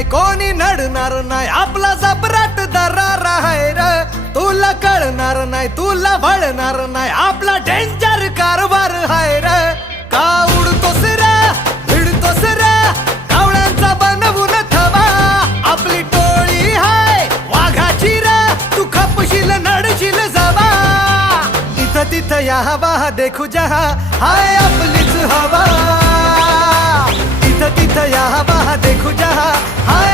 नाही कोणी नडणार नाही आपला जबराट दरार आहे र तुला कळणार नाही तुला वळणार नाही आपला डेंजर कारभार आहे र का उडतोस रे भिडतोस रे कावळ्यांचा बनवून थवा आपली टोळी हाय वाघाची रे तू खपशील नडशील जवा इथं तिथं या हवा देखू जहा हाय आपलीच हवा इथं तिथं या हवा देखू जहा हाय